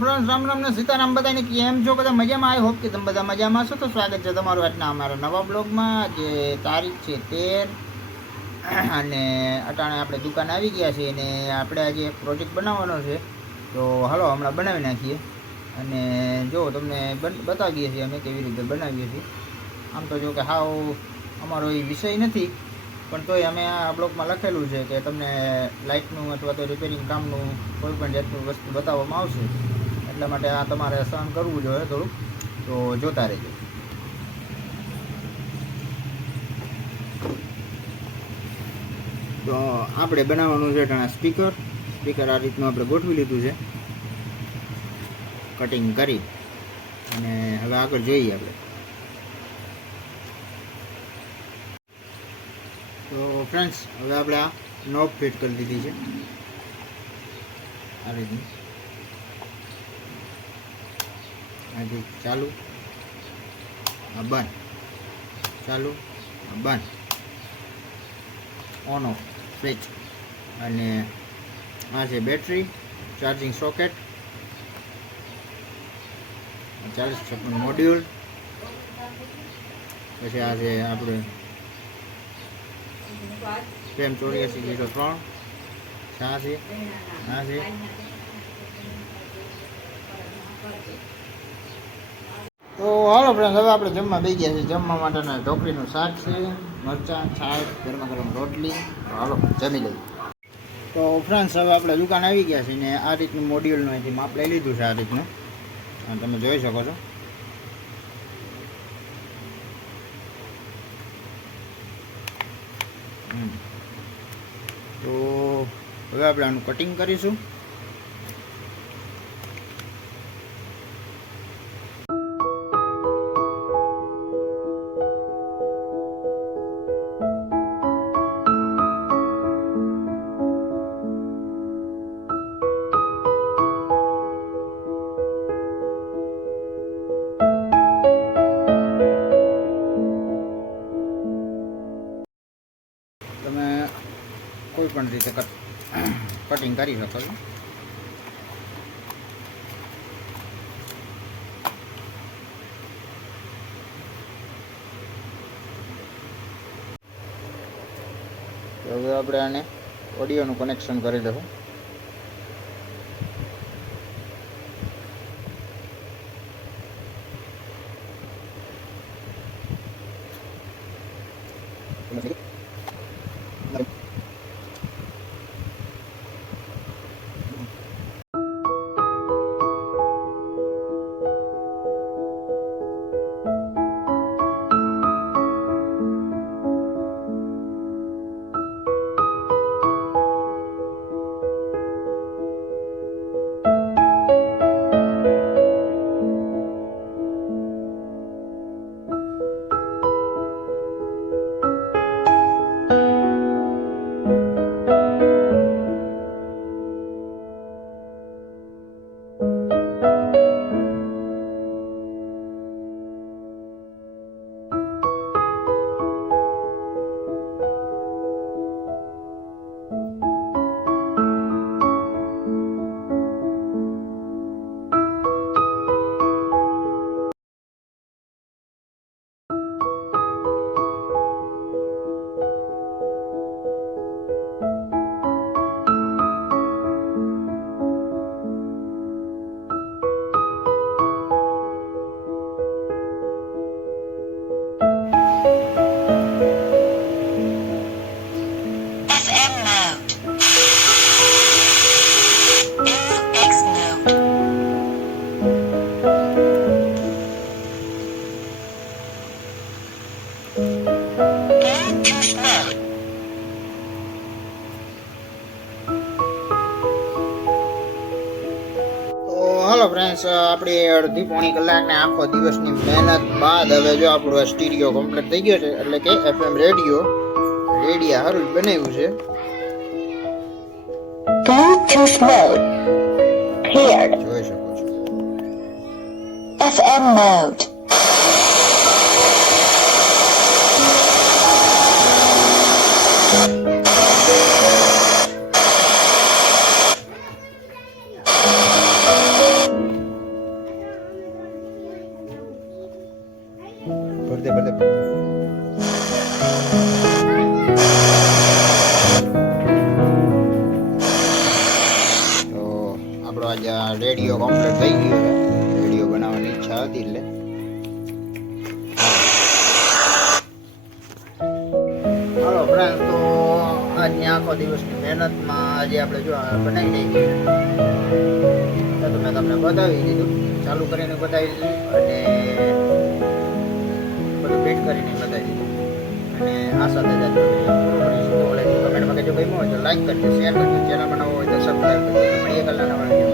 Friends, Ram Ram ને સીતારામ બધાને કેમ છો? બધા મજામાં? આઈ હોપ કે તમે બધા મજામાં છો. તો સ્વાગત છે તમારું આજના અમારા નવા બ્લોગમાં. જે તારીખ છે 13 અને અટાણે આપણે દુકાન આવી ગયા છીએ અને આપણે આજે એક પ્રોજેક્ટ બનાવવાનો છે. તો હાલો હમણાં બનાવી નાખીએ અને જો તમને બતાવીએ છીએ અમે કેવી રીતે બનાવીએ છીએ. આમ તો જો કે હાવ અમારો એ વિષય નથી, પણ તોય અમે આ બ્લોગમાં લખેલું છે કે તમને લાઇટનું અથવા તો રિપેરિંગ કામનું કોઈ પણ જાતનું વસ્તુ બતાવવામાં આવશે, એટલા માટે આ તમારે સહન કરવું જોઈએ થોડુંક. તો જોતા રહેજો. તો આપણે બનાવવાનું છે સ્પીકર આ રીતનું આપણે ગોઠવી લીધું છે કટિંગ કરી, અને હવે આગળ જોઈએ આપણે. તો ફ્રેન્ડ્સ, હવે આપણે આ નોબ ફિટ કરી દીધી છે આ રીતની. આથી ચાલુ, આ બંધ, ચાલુ, આ બંધ, ઓન ઓફ સ્વિચ. અને આ છે બેટરી ચાર્જિંગ સોકેટ, 40 મોડ્યુલ. પછી આ છે આપણે પ્રેમ 8403 86 80. તો હાલો ફ્રેન્ડ, હવે આપણે જમવા બેસી ગયા છીએ. જમવા માટેના ઢોકળીનું શાક છે, મરચાં, છાશ, ગરમા ગરમ રોટલી. હાલો જમી લઈએ. તો ફ્રેન્ડ્સ, હવે આપણે દુકાન આવી ગયા છીએ ને આ રીતનું મોડ્યુલનું અહીંથી માપ લઈ લીધું છે. આ રીતનું તમે જોઈ શકો છો. તો હવે આપણે આનું કટિંગ કરીશું. તમે કોઈ પણ રીતે કટિંગ કરી શકો છો. તો હવે આપણે આને ઓડિયોનું કનેક્શન કરી દઉં. હાલો ફ્રેન્ડ્સ, આપણી અડધી પોણી કલાકને આખો દિવસની મહેનત બાદ હવે જો આપણું સ્ટીરિયો કમ્પ્લીટ થઈ ગયો છે. એટલે કે FM રેડિયા સારું જ બનાવ્યું છે. Bluetooth mode paired. જોઈ શકો છો. FM mode. રેડિયો કમ્પ્લીટ થઈ ગયો છે. રેડિયો બનાવવાની ઈચ્છા હતી એટલે હાલો ફ્રેન્ડ, તો આજની આખો દિવસની મહેનતમાં આજે આપણે જો આ બનાવી નાખી તો મેં તમને બતાવી દીધું, ચાલુ કરીને બતાવી દીધું અને બધું ફિટ કરીને બતાવી દીધું. અને આ સાથે જ આજનો વિડીયો પૂરો કરીશું. તો કમેન્ટમાં કહેજો ગમ્યું હોય તો લાઈક કરજો, શેર કરજો, ચેનલ બનાવવો હોય તો સબસ્ક્રાઈબ કરજો. મળીએ કાલના નવા વિડીયો.